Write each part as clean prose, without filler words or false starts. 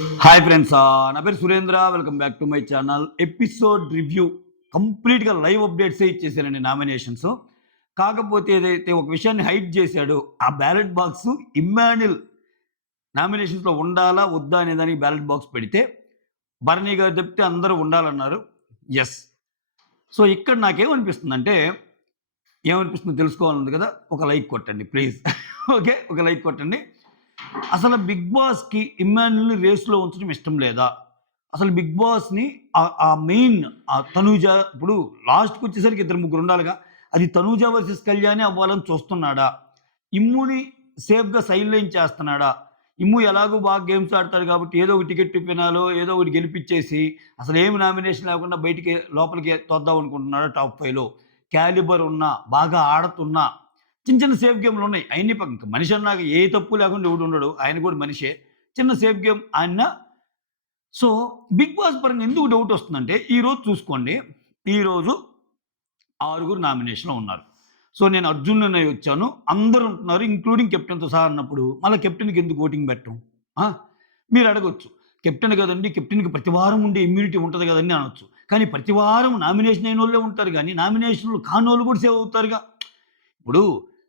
Hi friends, నా పేరు Surendra. Welcome back to my channel. Episode review కంప్లీట్గా లైవ్ అప్డేట్సే ఇచ్చేసారండి నామినేషన్స్. కాకపోతే ఏదైతే ఒక విషయాన్ని హైడ్ చేశాడో ఆ బ్యాలెట్ బాక్స్ ఇమ్మాన్యుల్ నామినేషన్స్లో ఉండాలా వద్దా అనే దానికి బ్యాలెట్ బాక్స్ పెడితే భరణి గారు చెప్తే అందరూ ఉండాలన్నారు. ఎస్. సో ఇక్కడ నాకేమనిపిస్తుందంటే, ఏమనిపిస్తుందో తెలుసుకోవాలంది కదా, ఒక లైక్ కొట్టండి ప్లీజ్. ఓకే, ఒక లైక్ కొట్టండి. అసలు బిగ్ బాస్కి ఇమ్మాన్యుల్ని రేస్లో ఉంచడం ఇష్టం లేదా? అసలు బిగ్ బాస్ని ఆ మెయిన్ తనూజ, ఇప్పుడు లాస్ట్కి వచ్చేసరికి ఇద్దరు ముగ్గురు ఉండాలిగా, అది తనూజ వర్సెస్ కళ్యాణి అవ్వాలని చూస్తున్నాడా? ఇమ్ముని సేఫ్గా సైడ్ లైన్ చేస్తున్నాడా? ఇమ్ము ఎలాగో బాగా గేమ్స్ ఆడతాడు కాబట్టి ఏదో ఒక టికెట్ ఫినాలో ఏదో ఒకటి గెలిపించేసి అసలు ఏమి నామినేషన్ లేకుండా బయటికి లోపలికి తోద్దాం అనుకుంటున్నాడా? టాప్ 5లో క్యాలిబర్ ఉన్నా, బాగా ఆడుతున్నా, చిన్న చిన్న సేఫ్ గేమ్లు ఉన్నాయి. అయినా ఇంక మనిషి అన్నాక ఏ తప్పు లేకుండా ఎవడు ఉండడు, ఆయన కూడా మనిషే. చిన్న సేఫ్ గేమ్ ఆయన. సో బిగ్ బాస్ పరంగా ఎందుకు డౌట్ వస్తుందంటే, ఈరోజు చూసుకోండి, ఈరోజు 6 నామినేషన్లో ఉన్నారు. సో నేను అర్జున్ అనే వచ్చాను, అందరూ ఉంటున్నారు ఇంక్లూడింగ్ కెప్టెన్తో సహా అన్నప్పుడు మళ్ళీ కెప్టెన్కి ఎందుకు ఓటింగ్ పెట్టడం? మీరు అడగొచ్చు, కెప్టెన్ కదండి, కెప్టెన్కి ప్రతి వారం ఉండే ఇమ్యూనిటీ ఉంటుంది కదండి అనొచ్చు. కానీ ప్రతి వారం నామినేషన్ అయిన వాళ్ళే ఉంటారు, కానీ నామినేషన్లు కానోళ్ళు కూడా సేవ్ అవుతారుగా. ఇప్పుడు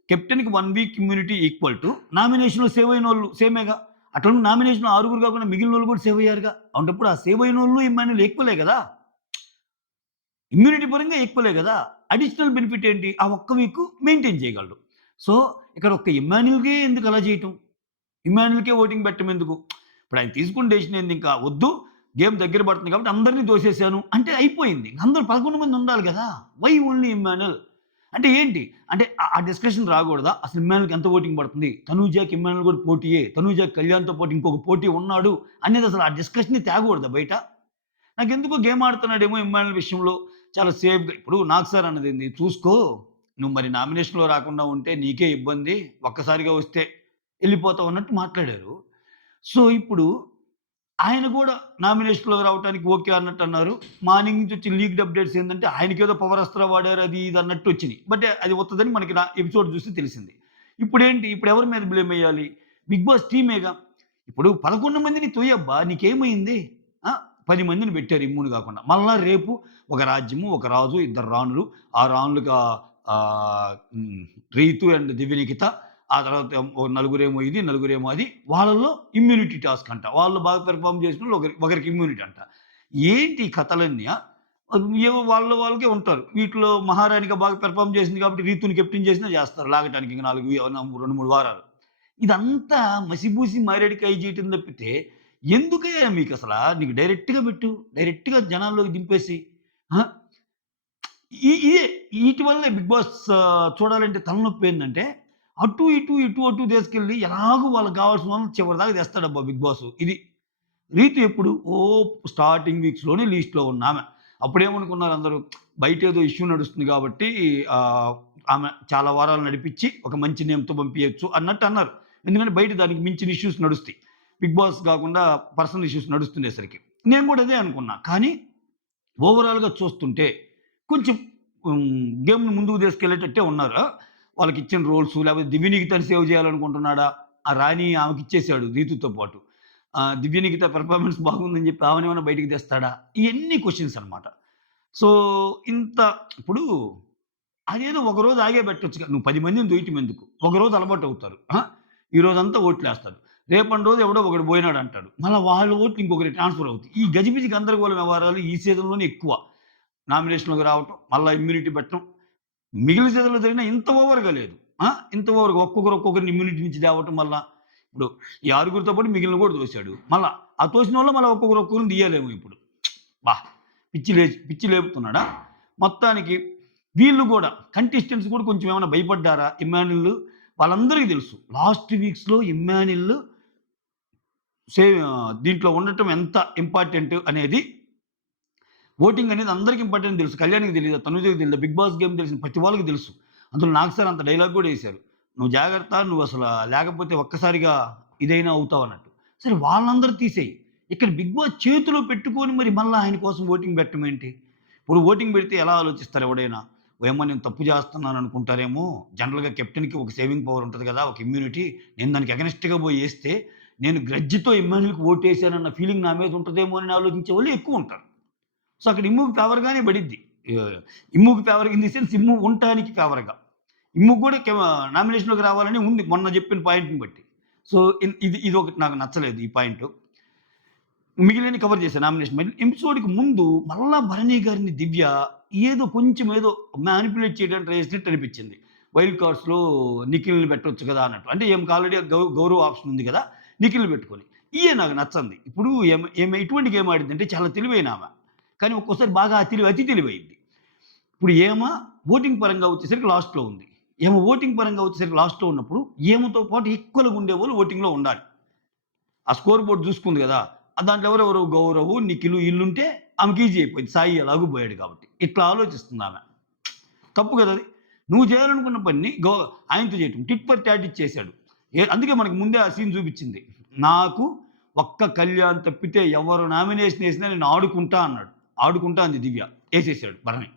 కెప్టెన్కి 1 వీక్ ఇమ్యూనిటీ ఈక్వల్ టు నామినేషన్లో సేవ్ అయిన వాళ్ళు సేమేగా. అట్లా నామినేషన్లో 6 కాకుండా మిగిలిన వాళ్ళు కూడా సేవ్ అయ్యారుగా. అన్నప్పుడు ఆ సేవ్ అయిన వాళ్ళు ఇమ్మాన్యుల్ ఈక్వలే కదా, ఇమ్యూనిటీ పరంగా ఈక్వలే కదా. అడిషనల్ బెనిఫిట్ ఏంటి? ఆ ఒక్క వీక్ మెయింటైన్ చేయగలడు. సో ఇక్కడ ఒక్క ఇమ్మాన్యుల్కే ఎందుకు అలా చేయటం? ఇమ్మాన్యుల్కే ఓటింగ్ పెట్టడం ఎందుకు? ఇప్పుడు ఆయన తీసుకున్న డెసిషన్ ఏంది? ఇంకా వద్దు, గేమ్ దగ్గర పడుతుంది కాబట్టి అందరినీ దోసేసాను అంటే అయిపోయింది. అందరూ 11 మంది ఉండాలి కదా. Why only Immanuel? అంటే ఏంటి? అంటే ఆ డిస్కషన్ రాకూడదా? అసలు ఇమ్మాన్యుల్‌కి ఎంత ఓటింగ్ పడుతుంది? తనూజకి ఇమ్మాన్యుల్ కూడా పోటీయే. తనూజకి కళ్యాణ్‌తో పాటు ఇంకొక పోటీ ఉన్నాడు అనేది అసలు ఆ డిస్కషనే తేకూడదా బయట? నాకెందుకో గేమ్ ఆడుతున్నాడేమో ఇమ్మాన్యుల్ విషయంలో చాలా సేఫ్‌గా. ఇప్పుడు నాకు సార్ అన్నదేంది, చూసుకో, నువ్వు మరి నామినేషన్‌లో రాకుండా ఉంటే నీకే ఇబ్బంది. ఒక్కసారిగా వస్తే ఎళ్ళిపోతావు అన్నట్టు మాట్లాడారు. సో ఇప్పుడు ఆయన కూడా నామినేషన్‌లోకి రావటానికి ఓకే అన్నట్టు అన్నారు. మార్నింగ్ నుంచి వచ్చిన లీక్డ్ అప్డేట్స్ ఏందంటే ఆయనకేదో పవర్ అస్త్రా వాడారు అది ఇది అన్నట్టు వచ్చినియి. బట్ అది ఉత్తదని మనకి ఎపిసోడ్ చూస్తే తెలిసింది. ఇప్పుడేంటి? ఇప్పుడు ఎవరి మీద బ్లేమ్ ఎయ్యాలి? బిగ్ బాస్ టీమేగా. ఇప్పుడు 11 మందిని తొయ్యబ్బా! నీకేమైంది? ఆ! 10 మందిని పెట్టారు ఇమ్ముని కాకుండా. మళ్ళా రేపు ఒక రాజ్యము, ఒక రాజు, ఇద్దరు రాణులు. ఆ రాణులుగా రీతు అండ్ దివ్యనిఖిత. ఆ తర్వాత నలుగురేమో ఇది, నలుగురేమో అది. వాళ్ళలో ఇమ్యూనిటీ టాస్క్ అంట. వాళ్ళు బాగా పెర్ఫార్మ్ చేసినోళ్ళు ఒకరికి ఇమ్యూనిటీ అంట. ఏంటి ఈ కథలన్నీ? ఏవో వాళ్ళకే ఉంటారు. వీటిలో మహారాణిగా బాగా పెర్ఫార్మ్ చేసింది కాబట్టి రీతుని కెప్టెన్ చేసినా చేస్తారు. లాగటానికి ఇంక 2, 3 వారాలు. ఇదంతా మసిబూసి మారేడుకాయ చేయటం తప్పితే ఎందుకయ్యా మీకసలా? నీకు డైరెక్ట్‌గా పెట్టు. డైరెక్ట్‌గా జనాల్లోకి దింపేసి. ఆ! ఇదే ఈటి వల్లే బిగ్ బాస్ చూడాలంటే తలనొప్పి ఏందంటే, అటు, ఇటు, ఇటు, అటు తీసుకెళ్ళి ఎలాగో వాళ్ళకి కావాల్సిన వాళ్ళని చివరిదాకా తెస్తాడబ్బా బిగ్ బాసు. ఇది. రీతు ఎప్పుడు? స్టార్టింగ్ వీక్స్‌లోనే లీస్ట్‌లో ఉన్నామె. అప్పుడేమనుకున్నారు అందరూ, బయటేదో ఇష్యూ నడుస్తుంది కాబట్టి ఆమె చాలా వారాలు నడిపిచ్చి ఒక మంచి నేమ్‌తో పంపియొచ్చు అన్నట్టు అన్నారు. ఎందుకంటే బయట దానికి మించిన ఇష్యూస్ నడుస్తాయి. బిగ్ బాస్ కాకుండా పర్సనల్ ఇష్యూస్ నడుస్తుండేసరికి. నేను కూడా అదే అనుకున్నా. కానీ ఓవరాల్‌గా చూస్తుంటే కొంచెం గేమ్‌ని ముందుకు తీసుకెళ్ళేటట్టే ఉన్నారు. వాళ్ళకిచ్చిన రోల్సు లేకపోతే దివ్యనిఖితని సేవ్ చేయాలనుకుంటున్నాడా? ఆ రాణి ఆమెకిచ్చేసాడు రీతుతో పాటు. దివ్యనిఖిత పెర్ఫార్మెన్స్ బాగుందని చెప్పి ఆమెనేమన్నా బయటికి తెస్తాడా? ఇయన్నీ క్వెషన్స్ అనమాట. సో ఇంత ఇప్పుడు అదేదో ఒకరోజు ఆగే పెట్టొచ్చుగా. నువ్వు 10 మందిని దొయ్యటం ఎందుకు? ఒకరోజు అలవాటవుతారు. ఈరోజంతా ఓట్లేస్తారు. రేపటి రోజు ఎవడో ఒకడు బోయినాడంటాడు. మళ్ళా వాళ్ళ ఓట్లు ఇంకొకరికి ట్రాన్స్‌ఫర్ అవుతాయి. ఈ గజిబిజి గందరగోళం వ్యవహారాలు ఈ సీజన్‌లోనే ఎక్కువ. నామినేషన్‌లోకి రావటం, మళ్ళా ఇమ్యూనిటీ పెట్టడం. మిగిలిన సీజన్‌లో జరిగినా ఇంత ఓవర్‌గా లేదు. ఇంత ఓవర్‌గా ఒక్కొక్కరిని ఇమ్యూనిటీ నుంచి తేవటం వల్ల. ఇప్పుడు ఈ 6గురితో పాటు మిగిలిన కూడా తోసాడు. మళ్ళా ఆ తోసినోళ్ళు మళ్ళా ఒక్కొక్కరిని తీయలేము ఇప్పుడు. అబ్బా! పిచ్చి లేపుతున్నాడా? మొత్తానికి వీళ్ళు గూడా కంటెస్టెంట్స్ కూడా కొంచెం ఏమైనా భయపడ్డారా? ఇమ్మాన్యుల్ వాళ్ళందరికీ తెలుసు. లాస్ట్ వీక్స్‌లో ఇమ్మాన్యుల్ దీంట్లో ఉండటం ఎంత ఇంపార్టెంట్ అనేది, ఓటింగ్ అనేది అందరికి ఇంపార్టెంట్ తెలుసు. కళ్యాణ్‌కి తెలీదా? తనుజకి తెలీదా? బిగ్ బాస్ గేమ్ తెలిసిన ప్రతి వాళ్ళకి తెలుసు. అందులో నాకు సార్ అంత డైలాగ్ కూడా ఏశారు. "నువ్వు జాగ్రత్త, నువ్వసల లేకపోతే ఒక్కసారిగా ఇదైనా అవుతావన్నట్టు." సరే వాళ్ళందరూ తీసేయి. ఇక్కడ బిగ్ బాస్ చేతిలో పెట్టుకొని మరి మళ్ళా ఆయన కోసం ఓటింగ్ పెట్టడం ఏంటి? ఇప్పుడు ఓటింగ్ పెడితే ఎలా ఆలోచిస్తారు ఎవడైనా? ఓయమ్మ నేను తప్పు చేస్తున్నాను అనుకుంటారేమో. జనరల్‌గా కెప్టెన్‌కి ఒక సేవింగ్ పవర్ ఉంటది కదా! ఒక ఇమ్యూనిటీ. నేను దానికి అగెనిస్ట్‌గా పోయి ఏస్తే నేను గ్రడ్జితో ఇమ్మాన్యుల్‌కి ఓటేసానన్న ఫీలింగ్ నా మీద ఉంటదేమో అని ఆలోచించే వాళ్ళు ఎక్కువ ఉంటారు. సో, అక్కడ ఇమ్ముకి ఫేవర్‌గానే పడిద్ది. ఇమ్ముకి ఫేవర్ ఇన్ ది సెన్స్ ఇమ్ము ఉండటానికి ఫేవర్‌గా. ఇమ్ముకి కూడా నామినేషన్‌లోకి రావాలని ఉంది మొన్న చెప్పిన పాయింట్‌ని బట్టి. సో, ఇదొకటి నాకు నచ్చలేదు ఈ పాయింటు. మిగిలినవి కవర్ చేశా నామినేషన్. ఎపిసోడ్‌కి ముందు మళ్ళా భరణి గారిని దివ్య కొంచెం మానిప్యులేట్ చేయడానికి ట్రై చేసినట్టు అనిపించింది. వైల్డ్ కార్డ్స్‌లో నిఖిల్‌ని పెట్టొచ్చు కదా అన్నట్టు. అంటే ఈమెకి ఆల్రెడీ గౌరవ్ ఆప్షన్ ఉంది కదా! నిఖిల్‌ని పెట్టుకొని. నాకు నచ్చంది. ఇప్పుడు ఈమె ఎటువంటి గేమ్ ఆడిద్దంటే చాలా తెలివైన ఆమె. కానీ ఒక్కోసారి బాగా అతి తెలివైద్ది. ఇప్పుడు ఓటింగ్ పరంగా వచ్చేసరికి లాస్ట్‌లో ఉంది. ఓటింగ్ పరంగా వచ్చేసరికి లాస్ట్‌లో ఉన్నప్పుడు ఈమెతో పాటు ఈక్వల్‌గా ఉండేవాళ్ళు ఓటింగ్‌లో ఉండాలి. ఆ స్కోర్ బోర్డ్ చూసుకుంది కదా! దాంట్లో ఎవరెవరు గౌరవ్, నిఖిల్ ఈళ్ళుంటే ఆమెకి ఈజీ అయిపోయింది. సాయి ఎలాగో పోయాడు కాబట్టి. ఇట్లా ఆలోచిస్తుంది ఆమె. తప్పు కదా అది. నువ్వు చేయాలనుకున్న పనిని ఆయనతో చేయటం. టిట్ ఫర్ టాట్ ఇచ్చేసాడు. అందుకే మనకు ముందే ఆ సీన్ చూపించింది. నాకు ఒక్క కళ్యాణ్ తప్పితే ఎవరు నామినేషన్ ఏసినా నేను ఆడుకుంటా అన్నాడు. ఆడుకుంటా అంది దివ్య. ఏసేసాడు భరణి.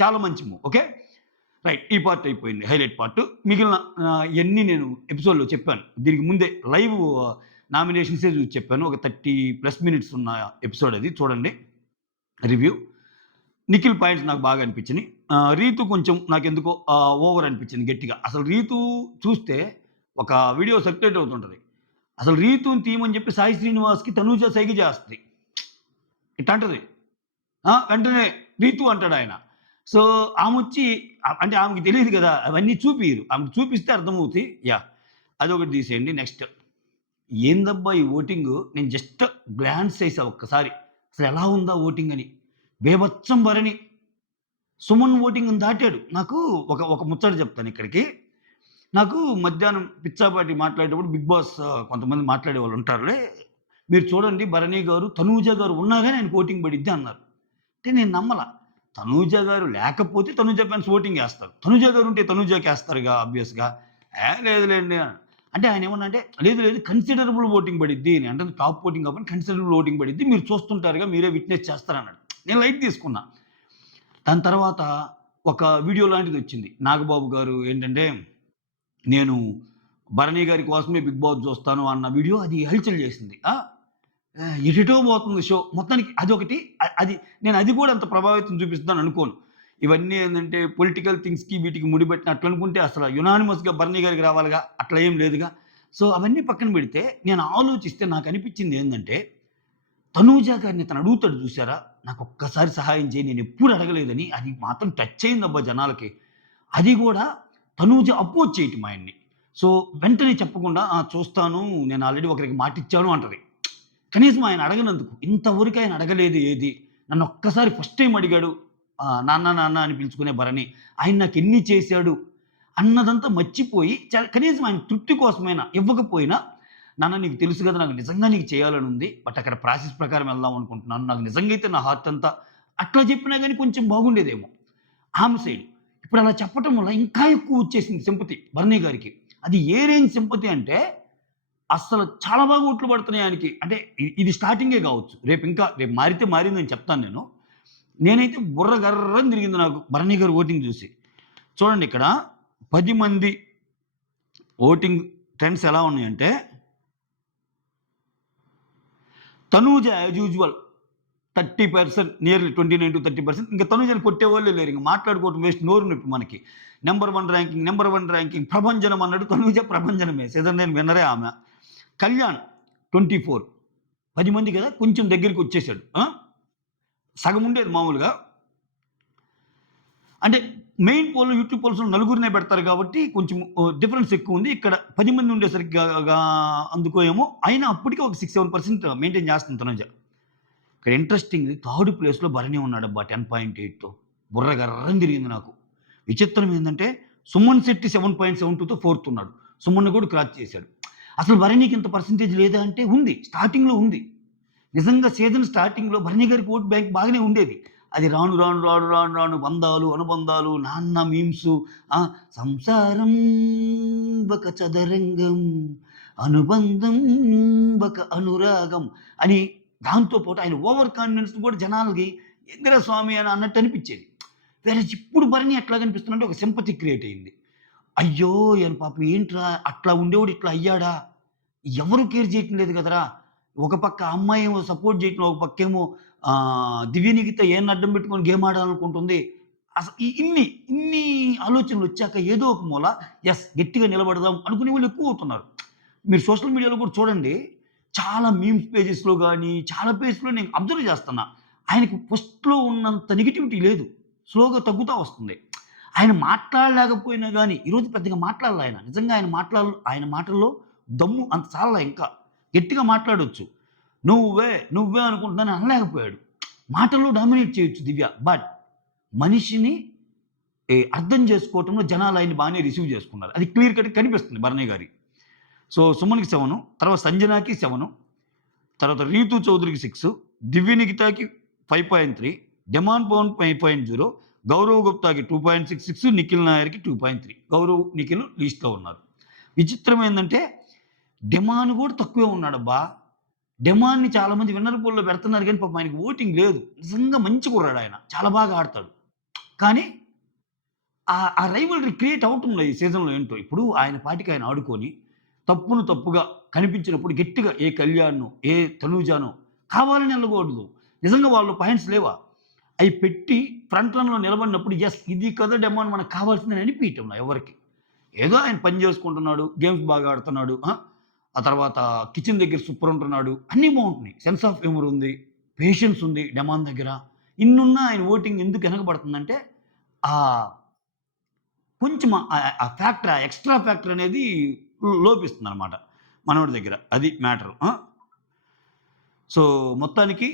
చాలా మంచి మూవ్. ఓకే. రైట్. ఈ పార్ట్ అయిపోయింది. Highlight part. మిగిలిన ఇయన్నీ నేను ఎపిసోడ్‌లో చెప్పాను. దీనికి ముందే లైవ్ నామినేషన్సే చూసి చెప్పాను. ఒక 30+ మినిట్స్ ఉన్న ఎపిసోడ్ అది. చూడండి రివ్యూ. నిఖిల్ పాయింట్స్ నాకు బాగా అనిపించినియి. రీతు కొంచెం నాకెందుకో ఓవర్ అనిపించింది గట్టిగా. అసలు రీతు చూస్తే ఒక వీడియో సర్క్యులేట్ అవుతుంటది. అసలు రీతుని తీయమని చెప్పి సాయి శ్రీనివాస్‌కి తనూజ సైగ చేస్తది. ఇట్టంటది. వెంటనే రీతు అంటాడాయన. సో, ఆమొచ్చి అంటే ఆమెకి తెలీదు కదా! అవన్నీ చూపియరు. ఆమెకు చూపిస్తే అర్థమవుతాయి. అదొకటి తీసేయండి. నెక్స్ట్ ఏందబ్బా ఈ ఓటింగు? నేను జస్ట్ గ్లాన్స్ చేశా ఒక్కసారి. అసలెలా ఉందా ఓటింగ్ అని. బీభత్సం భరణి. సుమన్ ఓటింగ్‌ని దాటాడు. నాకు ఒక ముచ్చట చెప్తాను ఇక్కడికి. నాకు మధ్యాహ్నం పిచ్చాపాటి మాట్లాడేటప్పుడు బిగ్ బాస్ కొంతమంది మాట్లాడేవాళ్ళు ఉంటారులే. మీరు చూడండి భరణి గారు, తనూజ గారు ఉన్నా గాని ఆయనకి ఓటింగ్ పడిద్ది అన్నారు. అంటే నేను నమ్మల. తనూజ గారు లేకపోతే తనూజ ఫ్యాన్స్ ఓటింగ్ ఏస్తారు. తనూజ గారు ఉంటే తనూజకేస్తారుగా ఆబ్వియస్‌గా. లేదులెండి అంటే ఆయన ఏమన్నా అంటే లేదు కన్సిడరబుల్ ఓటింగ్ పడిద్ది అని. అంటే టాప్ ఓటింగ్ కాకపోయినా కన్సిడరబుల్ ఓటింగ్ పడిద్ది. మీరు చూస్తుంటారుగా మీరే విట్నెస్ చేస్తారన్నాడు. నేను లైట్ తీసుకున్నా. దాని తర్వాత ఒక వీడియో లాంటిదొచ్చింది. నాగబాబు గారు ఏంటంటే, నేను భరణి గారి కోసమే బిగ్ బాస్ చూస్తాను అన్న వీడియో అది హల్చల్ చేసింది. ఎటెటో పోతుంది షో. మొత్తానికి అదొకటి. అది నేను అది కూడా అంత ప్రభావితం చూపిస్తుందని అనుకోను. ఇవన్నీ ఏందంటే పొలిటికల్ థింగ్స్‌కి వీటికి ముడిపెట్టిన అట్లనుకుంటే అసల యునానిమస్‌గా భరణి గారికి రావాలిగా. అట్లా ఏం లేదుగా. సో, అవన్నీ పక్కన పెడితే నేను ఆలోచిస్తే నాకనిపించింది ఏందంటే, తనూజ గారిని తను అడుగుతాడు చూసారా? నాకొక్కసారి సహాయం చేయి నేనెప్పుడు అడగలేదని. అది మాత్రం టచ్ అయిందబ్బా జనాలకి. అది గూడా తనూజ అపోజ్ చేయటం ఆయన్ని. సో, వెంటనే చెప్పకుండా చూస్తాను. నేను ఆల్రెడీ ఒకరికి మాటిచ్చాను అంటది. కనీసం ఆయన అడగనందుకు. ఇంతవరకు ఆయన అడగలేదు ఏది. నన్నొక్కసారి ఫస్ట్ టైమ్ అడిగాడు. నాన్న అని పిలుచుకునే భరణి. ఆయన నాకెన్ని చేశాడు అన్నదంతా మర్చిపోయి కనీసం ఆయన తృప్తి కోసమైనా ఇవ్వకపోయినా, నాన్న నీకు తెలుసు కదా! నాకు నిజంగా నీకు చేయాలని ఉంది. బట్ అక్కడ ప్రాసెస్ ప్రకారం వెళ్దాం అనుకుంటున్నాను. నాకు నిజంగా అయితే నా హార్ట్ అంతా అట్లా చెప్పినా గాని కొంచెం బాగుండేదేమో. ఆమె సైడ్. ఇప్పుడు అలా చెప్పటం వల్ల ఇంకా ఎక్కువ వచ్చేసింది సింపతి భరణి గారికి. అది ఏ రేంజ్ సింపతి అంటే అస్సలు చాలా బాగా ఓట్లు పడుతున్నాయి ఆయనకి. అంటే ఇది స్టార్టింగే కావచ్చు. రేపు మారితే మారిందని చెప్తాను నేను. నేనైతే బుర్ర గర్రని తిరిగింది నాకు భరణి గారి ఓటింగ్ చూసి. చూడండి ఇక్కడ 10 మంది ఓటింగ్ ట్రెండ్స్ ఎలా ఉన్నాయంటే, తనూజ యాజ్ యూజువల్ 30% నియర్లీ 29-30%. ఇంకా తనూజని కొట్టేవాళ్ళే లేరు. ఇంక మాట్లాడుకోవడం వేస్ట్. నోరు నొప్పి మనకి. నంబర్ 1 ర్యాంకింగ్ ప్రభంజనం అన్నాడు. తనూజ ప్రభంజనమే. సీజన్ 9 విన్నరే ఆమె. కళ్యాణ్ 24. 10 మంది కదా! కొంచెం దగ్గరికి వచ్చేసాడు. సగం ఉండేది మామూలుగా. అంటే మెయిన్ పోల్‌లో యూట్యూబ్ పోల్స్‌లో నలుగురినే పెడతారు కాబట్టి కొంచెం డిఫరెన్స్ ఎక్కువుంది. ఇక్కడ 10 మంది ఉండేసరికి అందుకో ఏమో అయినా అప్పటికే ఒక 6-7% మెయింటైన్ చేస్తుంది తనుజ. ఇక్కడ ఇంట్రెస్టింగ్‌ది థర్డ్ ప్లేస్‌లో భరణి ఉన్నాడబ్బా 10.8తో. బుర్ర గర్రని తిరిగింది నాకు. విచిత్రం ఏందంటే సుమన్ శెట్టి 7.72తో ఫోర్త్ ఉన్నాడు. సుమన్‌ని కూడా క్రాస్ చేశాడు. అసలు భరణికి ఇంత పర్సెంటేజ్ లేదా అంటే ఉంది. స్టార్టింగ్‌లో ఉంది. నిజంగా సీజన్ స్టార్టింగ్‌లో భరణి గారికి ఓట్ బ్యాంక్ బాగానే ఉండేది. అది రాను బంధాలు, అనుబంధాలు, నాన్న మీమ్సు, సంసారం ఒక చదరంగం, అనుబంధం ఒక అనురాగం అని దాంతో పాటు ఆయన ఓవర్ కాన్ఫిడెన్స్ కూడా జనాలకి ఏందిరా స్వామి అని అన్నట్టు అనిపించేది. వేరేజ్ ఇప్పుడు భరణి ఎట్లా కనిపిస్తుందంటే ఒక సింపతి క్రియేట్ అయింది. అయ్యో! పాపం ఏంట్రా అట్లా ఉండేవాడు ఇట్లా అయ్యాడా? ఎవరు కేర్ చేయటం లేదు కదరా! ఒక పక్క ఆ అమ్మాయేమో సపోర్ట్ చేయట్లే, ఒక పక్కేమో దివ్య నిఖిత ఏన్ని అడ్డం పెట్టుకొని గేమ్ ఆడాలనుకుంటుంది. ఇన్ని ఆలోచనలొచ్చాక ఏదో ఒక మూల గట్టిగా నిలబడదాం అనుకునే వాళ్ళు ఎక్కువవుతున్నారు. మీరు సోషల్ మీడియాలో కూడా చూడండి. చాలా మీమ్స్ పేజెస్‌లో గాని, చాలా పేజ్‌లో నేను అబ్జర్వ్ చేస్తున్నా. ఆయనకి ఫస్ట్‌లో ఉన్నంత నెగటివిటీ లేదు. స్లోగా తగ్గుతా వస్తుంది. ఆయన మాట్లాడలేకపోయినా గాని, ఈరోజు పెద్దగా మాట్లాడల ఆయన. నిజంగా ఆయన మాటల్లో దమ్ము అంత చాలలా ఇంకా. గట్టిగా మాట్లాడొచ్చు. నువ్వే, నువ్వే అనుకుంటున్నానని అనలేకపోయాడు. మాటల్లో డామినేట్ చేయొచ్చు దివ్య. బట్ మనిషిని అర్థం చేసుకోవటంలో జనాలు ఆయన్ని బానే రిసీవ్ చేసుకున్నారు. అది క్లియర్ కట్‌గా కనిపిస్తుంది భరణి గారి. సో, సుమన్‌కి 7, తర్వాత సంజనాకి 7, తర్వాత రీతూ చౌదరికి 6, దివ్య నిఖితాకి 5.3, డెమాన్ పవన్ 5.0, గౌరవ్ గుప్తాకి 2.66, నిఖిల్ నాయర్‌కి 2.3. గౌరవ్, నిఖిల్ లీస్ట్‌లో ఉన్నారు. విచిత్రం ఏందంటే డెమాన్ కూడా తక్కువే ఉన్నాడబ్బా! డెమాన్‌ని చాలామంది విన్నర్ పూల్‌లో పెడుతున్నారు గానీ పాపం ఆయనకి ఓటింగ్ లేదు. నిజంగా మంచి కుర్రాడాయన. చాలా బాగా ఆడతాడు. కానీ ఆ రైవల్రీ క్రియేట్ అవుతుందిలే ఈ సీజన్‌లో ఏంటో. ఇప్పుడు ఆయన పాటికి ఆయన ఆడుకొని, తప్పును తప్పుగా కనిపించినప్పుడు గట్టిగా ఏ కళ్యాణ్‌నో, ఏ తనూజానో కావాలని ఎళ్ళకూడదు. నిజంగా వాళ్ళు పాయింట్స్ లేవా? అయి పెట్టి ఫ్రంట్ రన్‌లో నిలబడినప్పుడు ఇది కదా డెమాన్ మనకు కావాల్సిందని అనిపియటంలా ఎవరికీ. ఏదో ఆయన పని చేసుకుంటున్నాడు, గేమ్స్ బాగా ఆడుతున్నాడు. ఆ తర్వాత కిచెన్ దగ్గర సూపర్ ఉంటున్నాడు. అన్నీ బావుంటున్నాయి. సెన్స్ ఆఫ్ హ్యూమర్ ఉంది. పేషెన్స్ ఉంది డెమాన్ దగ్గర. ఇన్నున్నా ఆయన ఓటింగ్ ఎందుకు వెనకబడుతుందంటే ఆహ్, కొంచెం ఆ ఫ్యాక్టర్, ఆ ఎక్స్‌ట్రా ఫ్యాక్టర్ అనేది లోపిస్తుందనమాట మనోడి దగ్గర. అది మ్యాటరు. సో, మొత్తానికి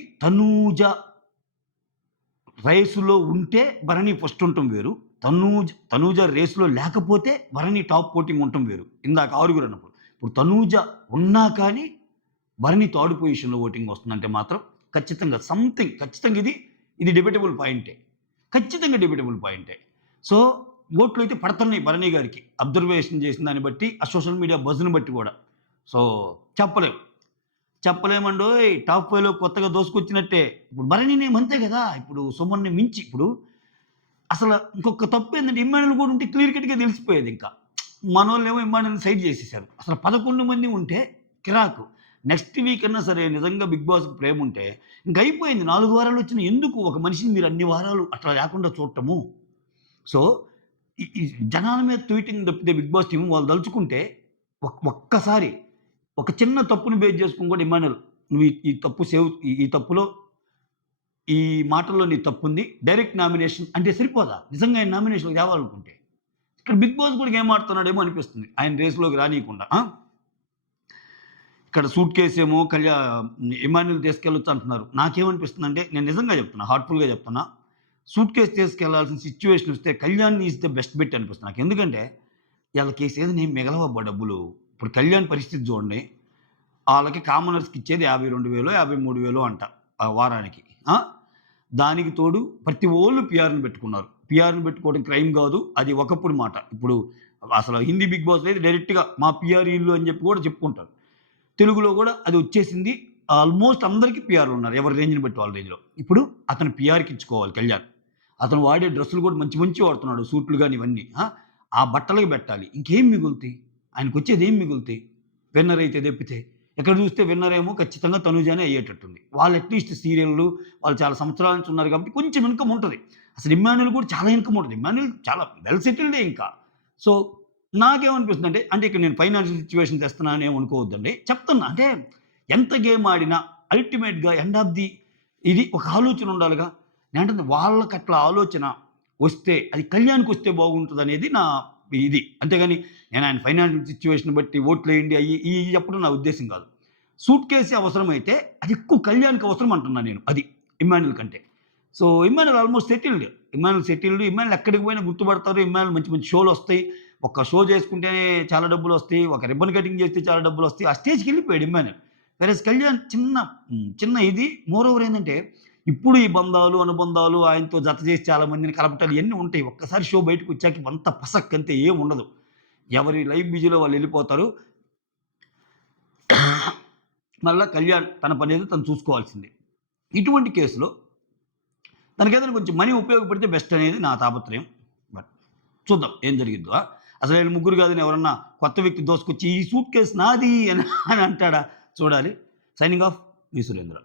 రేసులో ఉంటే భరణి ఫస్ట్ ఉండటం వేరు. తనూజ రేస్‌లో లేకపోతే భరణి టాప్ పోటింగ్ ఉండటం వేరు. ఇందాక ఆరుగురన్నప్పుడు. ఇప్పుడు తనూజ ఉన్నా కానీ భరణి థర్డ్ పొజిషన్‌లో ఓటింగ్ వస్తుందంటే మాత్రం ఖచ్చితంగా ఇది డిబేటబుల్ పాయింటే. ఖచ్చితంగా డిబేటబుల్ పాయింటే. సో, ఓట్లయితే పడుతున్నాయి భరణి గారికి. అబ్జర్వేషన్ చేసిన దాన్ని బట్టి, ఆ సోషల్ మీడియా బజ్‌ని బట్టి గూడా. సో, చెప్పలేం. చెప్పలేమండోయ్! టాప్ 5లో కొత్తగా దూసుకొచ్చినట్టే. ఇప్పుడు భరణినేమో అంతే గదా! ఇప్పుడు సుమన్‌ని మించి ఇప్పుడు అసల ఇంకొక తప్పేందంటే ఇమ్మానుయేల్ గూడా ఉంటే క్లియర్ కట్‌గా తెలిసిపోయేదింకా. మనోళ్ళేమో ఇమ్మానుయేల్‌ని సైడ్ చేసేసారు. అసలు 11 మంది ఉంటే కిరాకు. నెక్స్ట్ వీక్ అన్నా సరే నిజంగా 'బిగ్ బాస్'కి ప్రేముంటే ఇంకయిపోయింది. 4 వారాలొచ్చిన ఎందుకు ఒక మనిషిని మీరు అన్ని వారాలు అట్లా లేకుండా చూడటము. సో, ఈ జనాల మీద ట్వీటింగ్ తప్పితే 'బిగ్ బాస్' టీమ్ వాళ్ళు దలుచుకుంటే ఒక్కసారి ఒక చిన్న తప్పుని బేస్ చేసుకొని కూడా ఇమ్మానుయేల్ నువ్వు ఈ ఈ తప్పు సేవ్ ఈ తప్పులో ఈ మాటల్లో నీ తప్పుంది. డైరెక్ట్ నామినేషన్ అంటే సరిపోదా? నిజంగా ఆయన నామినేషన్‌లోకి తేవాలనుకుంటే. ఇక్కడ 'బిగ్ బాస్' కూడా గేమ్ ఆడుతున్నాడేమో అనిపిస్తుంది. ఆయన రేస్‌లోకి రానీయకుండా. ఇక్కడ సూట్ కేసేమో ఇమ్మాన్యుల్ తీసుకెళ్ళొచ్చు అంటున్నారు. నాకేమనిపిస్తుందంటే నేను నిజంగా చెప్తున్నా. హార్ట్‌ఫుల్‌గా చెప్తున్నా. సూట్ కేస్ తీసుకెళ్లాల్సిన సిట్యుయేషన్ వస్తే Kalyan is the best bet అనిపిస్తుంది నాకు. ఎందుకంటే ఈళ్ళకి ఈ సీజన్ ఏం మిగలవబ్బా డబ్బులు. ఇప్పుడు కళ్యాణ్ పరిస్థితి చూడండి. ఆళ్ళకి కామనర్స్‌కి ఇచ్చేది 52,000 53,000 అంట వారానికి. ఆ! దానికి తోడు ప్రతి వోళ్ళు పీఆర్‌ని పెట్టుకున్నారు. పీఆర్‌ని పెట్టుకోవడం క్రైమ్ గాదు. అది ఒకప్పుడు మాట. ఇప్పుడు అసలు హిందీ 'బిగ్ బాస్'లో అయితే డైరెక్ట్‌గా మా పీఆర్ ఈళ్ళు అని చెప్పి కూడా చెప్పుకుంటారు. తెలుగులో గూడా అది వచ్చేసింది. ఆల్మోస్ట్ అందరికి పీఆర్‌లున్నారు. ఎవరి రేంజ్‌ని బట్టి వాళ్ళ రేంజ్‌లో. ఇప్పుడు అతను పీఆర్‌కి ఇచ్చుకోవాలి కళ్యాణ్. అతను వాడే డ్రెస్సులు కూడా మంచివి వాడుతున్నాడు. సూట్లు గాని ఇవన్నీ. ఆ బట్టలకి పెట్టాలి. ఇంకేం మిగులుతాయి? ఆయనకొచ్చేది ఏం మిగులుతాయి? విన్నర్ అయితే తప్పితే. ఎక్కడ చూస్తే విన్నర్ ఏమో ఖచ్చితంగా తనుజానే అయ్యేటట్టుంది. వాళ్ళు అట్‌లీస్ట్ సీరియల్‌లు వాళ్ళు చాలా సంవత్సరాల నుంచి ఉన్నారు కాబట్టి కొంచెం ఇన్‌కమ్ ఉంటది. అసలు ఇమ్మాన్యుల్ కూడా చాలా ఇన్‌కమ్ ఉంటది. ఇమ్మాన్యుల్ చాలా వెల్ సెటిల్డే ఇంకా. సో, నాకేమనిపిస్తుందంటే అంటే ఇక్కడ నేను ఫైనాన్షియల్ సిట్యుయేషన్ తెస్తున్నానని ఏమనుకోవద్దండి. చెప్తున్నా అంటే ఎంత గేమ్ ఆడినా అల్టిమేట్‌గా ఎండ్ ఆఫ్ ది ఇది ఒక ఆలోచన ఉండాలిగా. నేనంటుంది వాళ్ళకట్లా ఆలోచన వస్తే అది కళ్యాణ్‌కొస్తే బాగుంటదనేది నా ఇది. అంతేగాని నేను ఆయన ఫైనాన్షియల్ సిట్యుయేషన్ బట్టి ఓట్లేయండి ఇయి చెప్పడం నా ఉద్దేశ్యం కాదు. సూట్ కేసే అవసరమైతే అది ఎక్కువ కళ్యాణ్‌కి అవసరం అంటున్నా నేను. అది ఇమ్మాన్యుల్ కంటే. So, Emmanuel almost settled. Emmanuel ఎక్కడికి పోయినా గుర్తుపడతారు. ఇమ్మాన్యుల్ మంచి మంచి షోలొస్తాయి. ఒక్క షో చేసుకుంటేనే చాలా డబ్బులొస్తాయి. ఒక రిబ్బన్ కటింగ్ చేస్తే చాలా డబ్బులొస్తాయి. ఆ స్టేజ్‌కెళ్ళిపోయాడు ఇమ్మాన్యుల్. వేరేస్ కళ్యాణ్ చిన్న ఇది మోరోవర్ ఏందంటే ఇప్పుడు ఈ బంధాలు, అనుబంధాలు ఆయనతో జత చేసి చాలా మందిని కలపటాలు ఇయన్నీ ఉంటాయి. ఒక్కసారి షో బయటకొచ్చాక ఇవంతా పసక్కంతే ఏముండదు. ఎవరి లైఫ్ బిజీలో వాళ్ళెళ్ళిపోతారు. మళ్ళా కళ్యాణ్ తన పనేదో తను చూసుకోవాల్సిందే. ఇటువంటి కేసులో తనకేదైనా కొంచెం మనీ ఉపయోగపడితే బెస్ట్ అనేది నా తాపత్రయం. బట్ చూద్దాం ఏం జరిగిద్దో. అసలు వీళ్ళు ముగ్గురు కాదని ఎవరన్నా కొత్త వ్యక్తి దోసుకొచ్చి ఈ సూట్ కేస్ నాది అని అని అంటాడా? చూడాలి. Signing off. మీ సురేంద్ర.